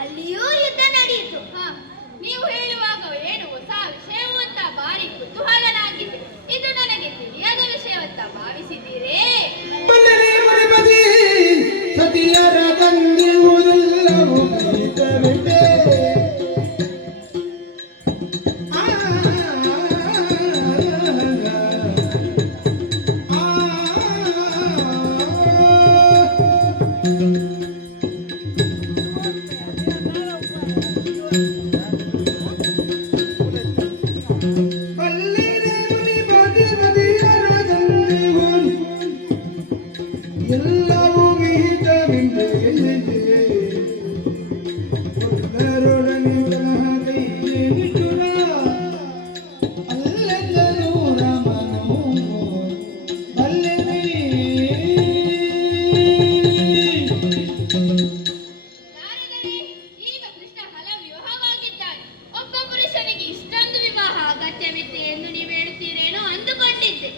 ಅಲ್ಲಿಯೂ ಯುದ್ಧ ನಡೆಯಿತು. ನೀವು ಹೇಳುವಾಗ ಏನು ಹೊಸ ವಿಷಯವು ಅಂತ ಭಾರಿ ಕುತೂಹಲನಾಗಿದೆ. ಇದು ನನಗೆ ತಿಳಿಯದ ವಿಷಯವಂತ ಭಾವಿಸಿದ್ದೀರೇ? ಸತಿಯರ ತಂದಿರುವುದೆಲ್ಲವೂ ಎಲ್ಲವೂ ವಿಹಿತವಿದೆ. ಒಂದರೊಡನೆ ಕಲಹ ಕೈಯೇನಿಟುರ ಅಲ್ಲೆಂದನು ರಾಮನು ಬಲ್ಲೆನೇ. ನಾರದರೇ, ಈಗ ಕೃಷ್ಣ ಹಲವು ವಿವಾಹವಾಗಿದ್ದಾನೆ. ಒಬ್ಬ ಪುರುಷನಿಗೆ ಇಷ್ಟೊಂದು ವಿವಾಹ ಅಗತ್ಯವಿದೆ ಎಂದು ನೀವು ಹೇಳುತ್ತೀರೇನೋ ಅಂದುಕೊಂಡಿದ್ದೆ.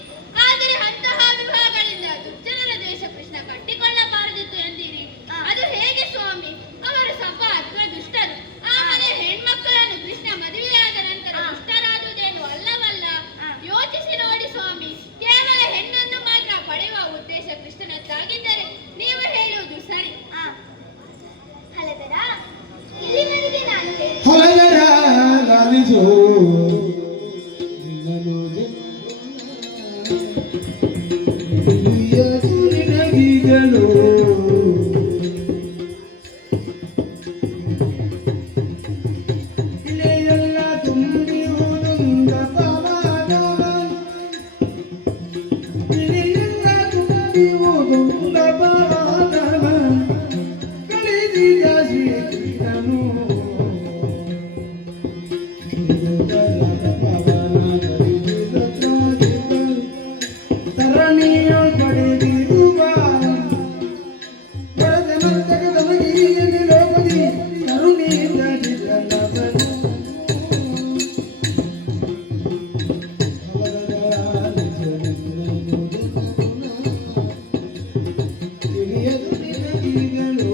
ಆದರೆ ಅಂತಹ ವಿವಾಹಗಳಿಂದ ದುರ್ಜನರ ದೇಶ ಕೃಷ್ಣ ಕಟ್ಟಿಕೊಳ್ಳಬಾರದಿತ್ತು ಎಂದಿರಿ. ಅದು ಹೇಗೆ ಸ್ವಾಮಿ? ಅವರು ಸಪಾ ಅಥವಾ ದುಷ್ಟರು. ಆ ಮನೆ ಹೆಣ್ಮಕ್ಕಳನ್ನು ಕೃಷ್ಣ ಮದುವೆಯಾದ ನಂತರ ದುಷ್ಟರಾದುದೇನು ಅಲ್ಲವಲ್ಲ. ಯೋಚಿಸಿ ನೋಡಿ ಸ್ವಾಮಿ, ಕೇವಲ ಹೆಣ್ಣನ್ನು ಮಾತ್ರ ಪಡೆಯುವ ಉದ್ದೇಶ ಕೃಷ್ಣನದ್ದಾಗಿದ್ದರೆ ನೀವು ಹೇಳುವುದು ಸರಿ. ಹಲದರ ಇಲ್ಲಿವರೆಗೆ ನಾನು ಹಲದರ ಲಾಲಿಸು ನಿನಗೀಗಲೋ ಇಲೆಯೆಲ್ಲ ತುಂಬಿರುವುದೊಂದ ಪವನವ, ಇಲೆಯೆಲ್ಲ ತುಂಬಿರುವುದೊಂದ ಪವನವ ಕಳೆದಿದ ಶ್ರೀಕೃಷ್ಣನು ತರಣಿಯ ಪಡೆದಿರುವ ಭರತನಂತಕ ತಮಗೀಗೆ ಲೋಪದಿ ಕರುಣೀಯದಿಲ್ಲದನು. ತಿಳಿಯದು ನಿನಗೀಗಲೋ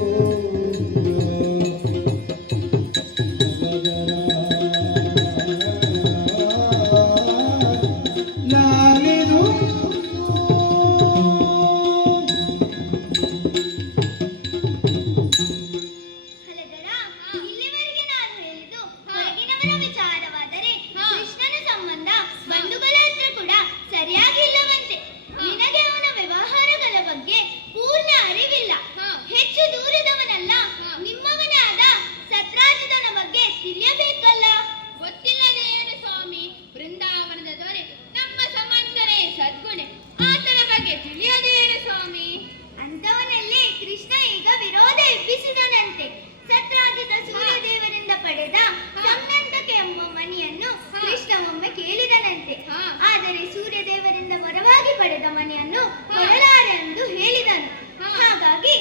ಲಾಲಿದು ಇಲ್ಲಿವರೆಗೆ ನಾನು ಹೇಳಿದ್ದು ಹೊರಗಿನವರ ವಿಚಾರವಾದರೆ ಕೃಷ್ಣನ ಸಂಬಂಧ ಬಂಧುಗಳ ಹತ್ರ ಕೂಡ ಸರಿಯಾಗಿ ಇಲ್ಲವಂತೆ. ನಿನಗೆ ಅವನ ವ್ಯವಹಾರಗಳ ಬಗ್ಗೆ ಪೂರ್ಣ ಅರಿವಿಲ್ಲ. ಹೆಚ್ಚು ದೂರದವನಲ್ಲ. ನಿಮ್ಮವನೇ ಆದ ಸತ್ರಾಜಿತನ ಬಗ್ಗೆ ತಿಳಿಯಬೇಕಲ್ಲ. ಗೊತ್ತಿಲ್ಲದೆ ಏನು ಸ್ವಾಮಿ? ಬೃಂದಾವನದ ದೊರೆ ನಮ್ಮ ಸಮಂತರೇ ಸದ್ಗುಣೆ. ಆತನ ಬಗ್ಗೆ ತಿಳಿಯದೆ ಏನು ಸ್ವಾಮಿ? ಅಂತವನಲ್ಲಿ ಕೃಷ್ಣ ಈಗ ವಿರೋಧ ಎಬ್ಬಿಸಿದನಂತೆ. ಸತ್ರಾಜಿತ ಸೂರ್ಯದೇವರಿಂದ ಪಡೆದ ಸಂನಂದಕೆ ಎಂಬ ಮಣಿಯನ್ನು ಕೃಷ್ಣ ಒಮ್ಮೆ ಕೇಳಿದನಂತೆ. ಆದರೆ ಸೂರ್ಯದೇವರಿಂದ ವರವಾಗಿ ಪಡೆದ ಮಣಿಯನ್ನು ಕೊಡಲಾರೆ ಎಂದು ಹೇಳಿದನು. ಹಾಗಾಗಿ